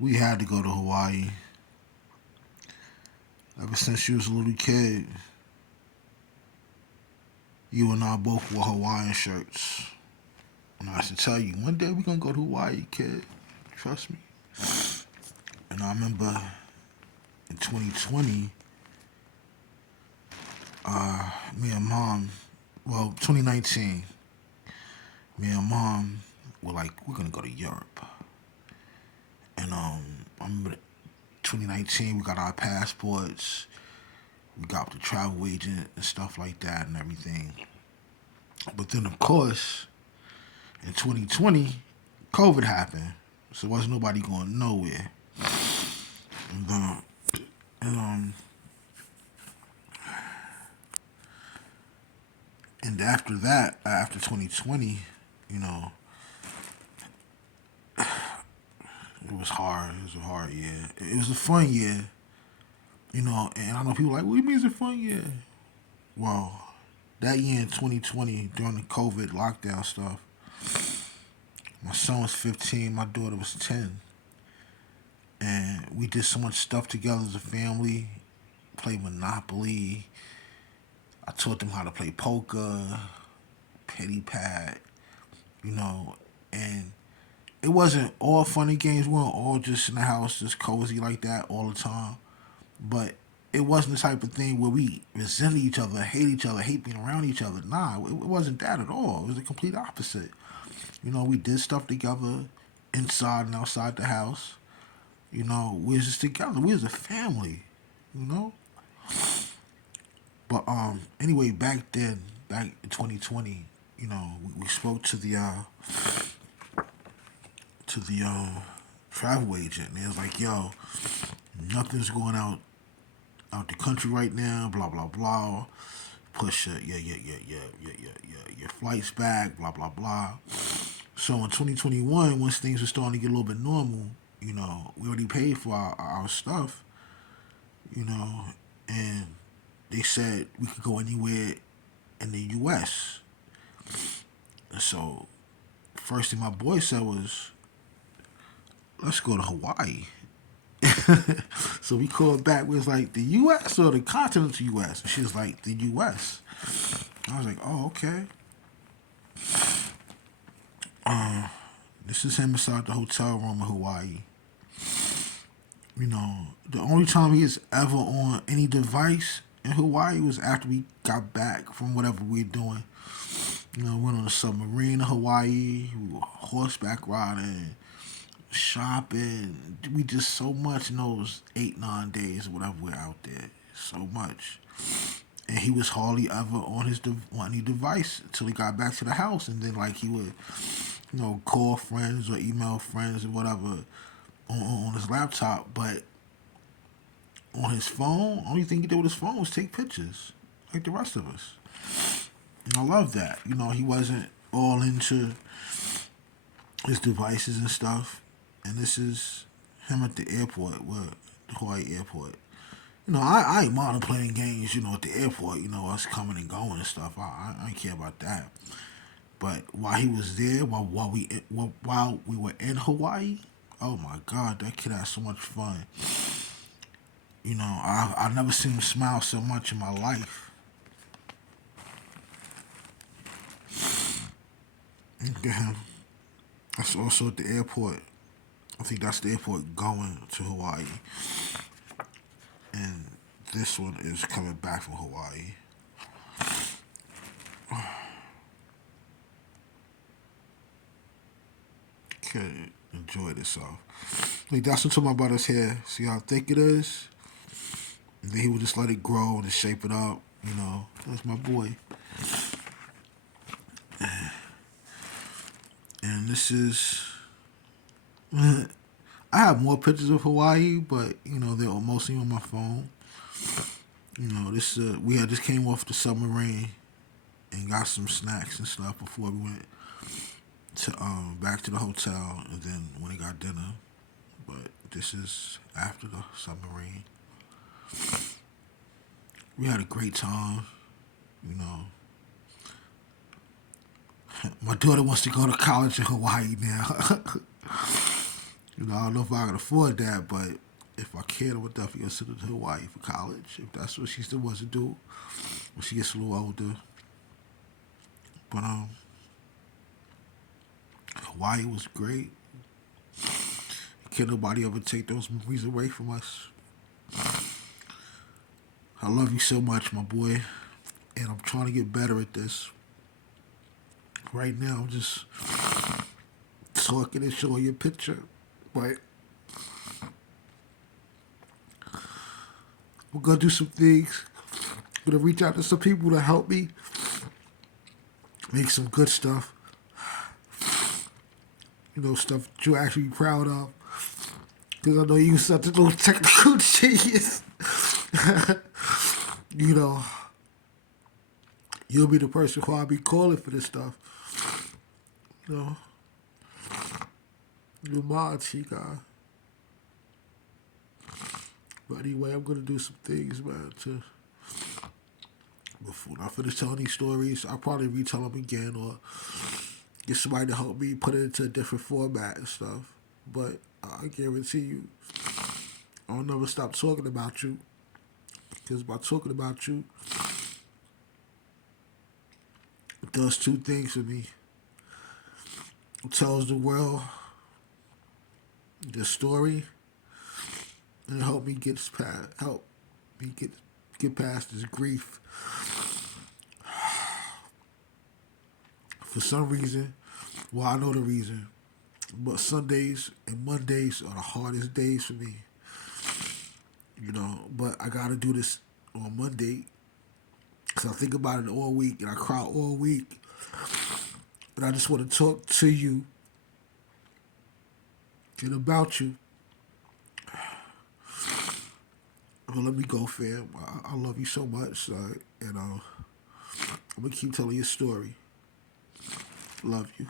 We had to go to Hawaii. Ever since she was a little kid, you and I both wore Hawaiian shirts. And I should tell you, one day we're gonna go to Hawaii, kid. Trust me. And I remember in 2020, me and mom, well, 2019, me and mom were like, we're gonna go to Europe. And I remember 2019, we got our passports, we got the travel agent and stuff like that and everything. But then, of course, in 2020, COVID happened, so wasn't nobody going nowhere. And, and um, and after that, after 2020, you know, it was hard. It was a hard year. It was a fun year, And I know people are like, what do you mean it's a fun year? Well, that year in 2020, during the COVID lockdown stuff, my son was 15, my daughter was 10. And we did so much stuff together as a family. Played Monopoly. I taught them how to play poker, petty pat, you know. And it wasn't all funny games. We weren't all just in the house, just cozy like that all the time. But it wasn't the type of thing where we resented each other, hate being around each other. Nah, it wasn't that at all. It was the complete opposite. We did stuff together inside and outside the house. We was just together. We was a family. You know. But anyway, back then, back in 2020, we spoke to the travel agent, and it was like, yo, nothing's going out the country right now. Blah blah blah. Push your flights back. Blah blah blah. So in 2021, once things were starting to get a little bit normal, we already paid for our stuff, you know, and they said we could go anywhere in the U.S. So first thing my boy said was, let's go to Hawaii. So we called back. We was like, the U.S. or the continental U.S.? And she was like, the U.S. I was like, oh, okay. This is him inside the hotel room in Hawaii. The only time he was ever on any device in Hawaii was after we got back from whatever we were doing. We went on a submarine in Hawaii. We were horseback riding, shopping. We did so much in those 8, 9 days, or whatever we're out there. So much. And he was hardly ever on any device until he got back to the house. And then, like, he would, call friends or email friends or whatever on his laptop. But on his phone, only thing he did with his phone was take pictures, like the rest of us. And I love that. He wasn't all into his devices and stuff. And this is him at the airport, the Hawaii airport. I ain't mind playing games, at the airport, us coming and going and stuff. I ain't care about that. But while he was there, while we were in Hawaii, oh my God, that kid had so much fun. I've never seen him smile so much in my life. Yeah, that's also at the airport. I think that's the airport going to Hawaii. And this one is coming back from Hawaii. Could enjoy this off. Like that's what I'm talking about his hair. See how thick it is? And then he would just let it grow and shape it up. That's my boy. And this is. I have more pictures of Hawaii, but they're mostly on my phone. This we had just came off the submarine and got some snacks and stuff before we went to back to the hotel, and then when we got dinner. But this is after the submarine. We had a great time. You know, my daughter wants to go to college in Hawaii now. I don't know if I can afford that, but if I can, I would definitely go send her to Hawaii for college if that's what she still wants to do when she gets a little older. But Hawaii was great. Can't nobody ever take those memories away from us. I love you so much, my boy, and I'm trying to get better at this. Right now, I'm just talking and showing you a picture, but we're gonna do some things. I'm gonna reach out to some people to help me make some good stuff. Stuff that you'll actually be proud of. Because I know you're such a little technical genius. you know, you'll be the person who I'll be calling for this stuff. You know, you're my chica. But anyway, I'm gonna do some things, man. Before I finish telling these stories, I'll probably retell them again or get somebody to help me put it into a different format and stuff. But I guarantee you, I'll never stop talking about you. Because by talking about you, it does two things for me. It tells the world the story and help me get past this grief. For some reason, well, I know the reason, but Sundays and Mondays are the hardest days for me. But I gotta do this on Monday because I think about it all week and I cry all week, and I just want to talk to you and about you. Well, let me go, fam. I love you so much, and I'm gonna keep telling your story. Love you.